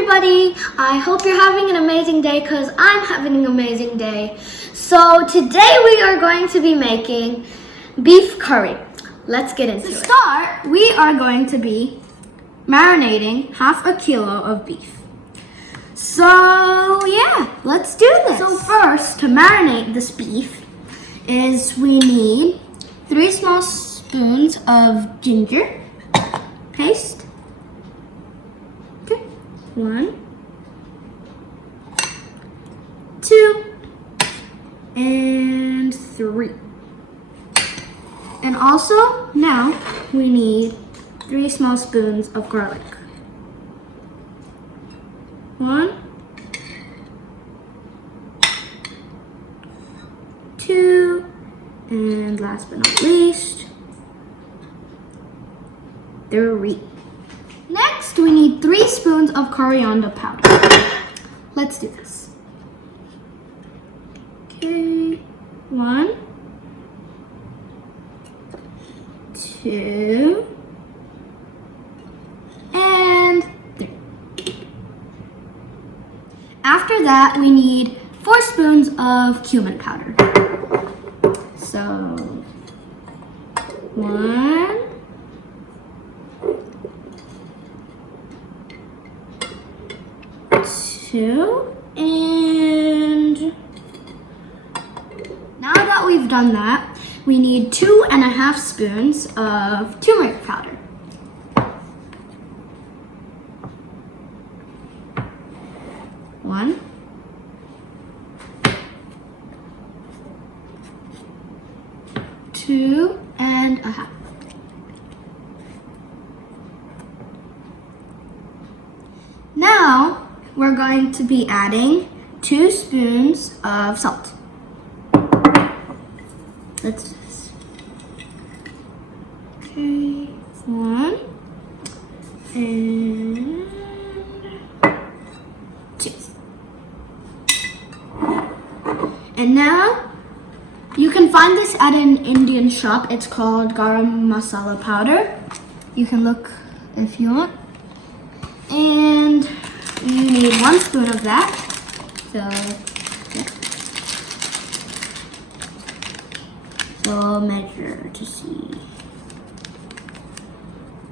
everybody! I hope you're having an amazing day because I'm having an amazing day. So today we are going to be making beef curry. Let's get into it. To start, we are going to be marinating half a kilo of beef. So yeah, let's do this. So first, to marinate this beef is we need 3 small spoons of ginger paste. Okay, 1, 2, and 3. And also, now we need 3 small spoons of garlic. 1, 2, and last but not least, 3. Next, we need 3 spoons of coriander powder. Let's do this. Okay, 1, 2, and 3. After that, we need 4 spoons of cumin powder. So, 1, 2, and now that we've done that, we need 2.5 spoons of turmeric powder. 1, 2.5. Now we're going to be adding 2 spoons of salt. Let's do this. Okay, 1 and 2. And now you can find this at an Indian shop. It's called Garam masala powder. You can look if you want. And you need 1 spoon of that. So, yeah. So I'll measure to see.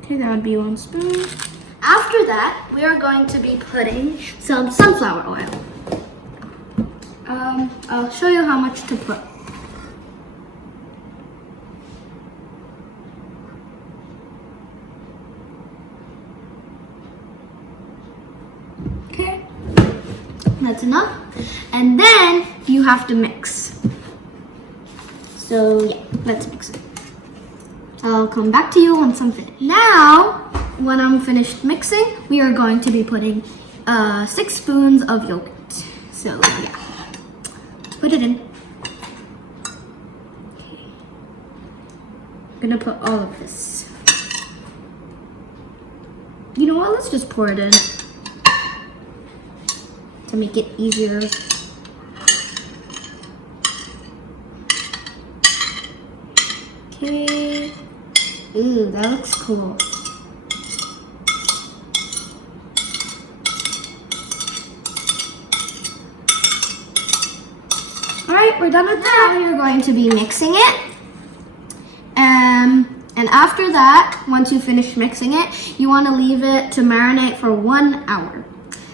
Okay, that would be 1 spoon. After that, we are going to be putting some sunflower oil. I'll show you how much to put. Okay, that's enough. And then you have to mix. So yeah, let's mix it. I'll come back to you once I'm finished. Now, when I'm finished mixing, we are going to be putting 6 spoons of yogurt. So yeah, put it in. Okay. I'm gonna put all of this. You know what, let's just pour it in to make it easier. Okay. Ooh, that looks cool. Alright, we're done with that. We're going to be mixing it. And after that, once you finish mixing it, you want to leave it to marinate for 1 hour.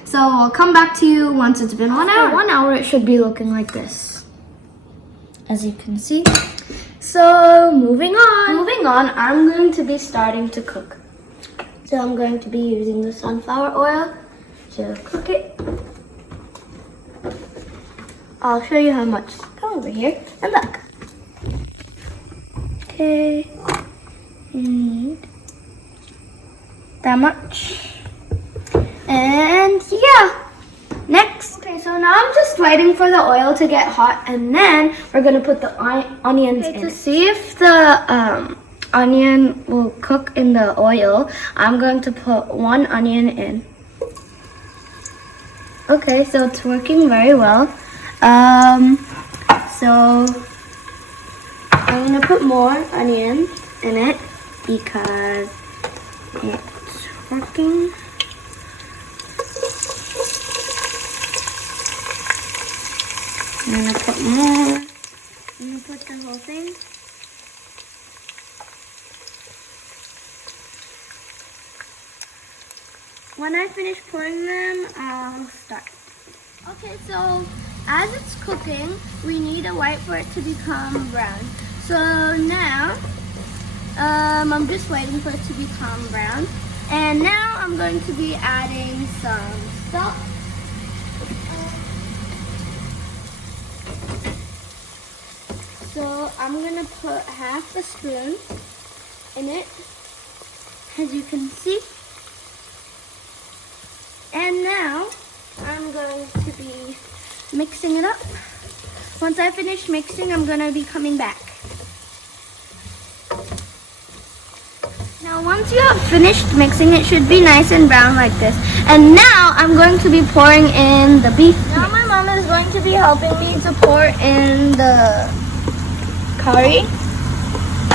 So I'll come back to you once it's been 1 hour. 1 hour, it should be looking like this, as you can see. So moving on, I'm going to be starting to cook. So I'm going to be using the sunflower oil to cook it. I'll show you how much. Come over here and look. Okay, you need that much. And yeah, next. Okay, so now I'm just waiting for the oil to get hot, and then we're gonna put the onions in. To see if the onion will cook in the oil, I'm going to put 1 onion in. Okay, so it's working very well. So I'm gonna put more onion in it because it's working. I'm gonna put more. I'm gonna put the whole thing. When I finish pouring them, I'll start. Okay, so as it's cooking, we need to wait for it to become brown. So now, I'm just waiting for it to become brown. And now I'm going to be adding some salt. So I'm gonna put half a spoon in it, as you can see. And now I'm going to be mixing it up. Once I finish mixing, I'm gonna be coming back. Now once you have finished mixing, it should be nice and brown like this. And now I'm going to be pouring in the beef. Now my mom is going to be helping me to pour in the curry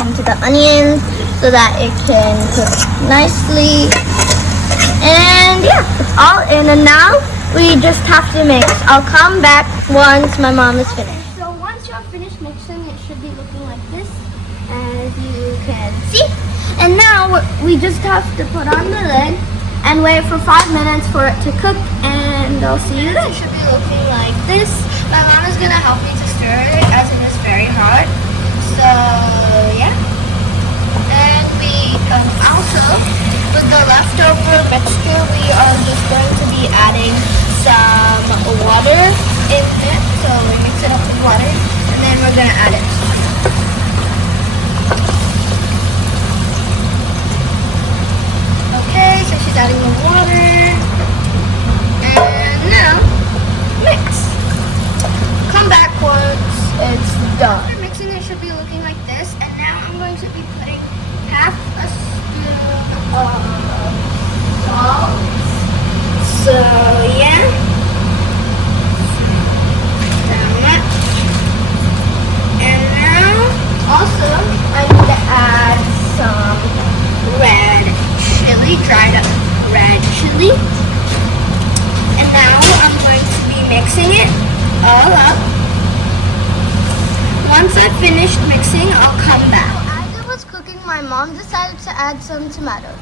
into the onions so that it can cook nicely. And yeah, it's all in, and now we just have to mix. I'll come back once my mom is finished. So once you're finished mixing, it should be looking like this, as you can see. And now we just have to put on the lid and wait for 5 minutes for it to cook, and I'll see you then. It should be looking like this. My mom is gonna help me to stir it as it is very hot. So yeah. And we also, with the leftover mixture, we are just going to be adding some water in it. So we mix it up with water, and then we're gonna add it. Okay, so she's adding the water, and now mix. Come back once it's done. After mixing, it should be looking like this, and now I'm going to be putting half a spoon of salt. So yeah, that much. And now also I need to add some red chili, dried up red chili. And now I'm going to be mixing it all up. Once I've finished mixing, I'll come back. As it was cooking, my mom decided to add some tomatoes.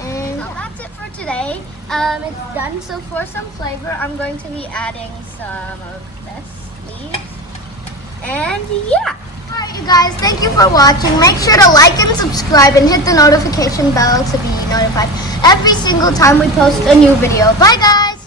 And that's it for today. It's done. So for some flavor, I'm going to be adding some of this leaves. And yeah. Alright you guys, thank you for watching. Make sure to like and subscribe and hit the notification bell to be notified every single time we post a new video. Bye guys!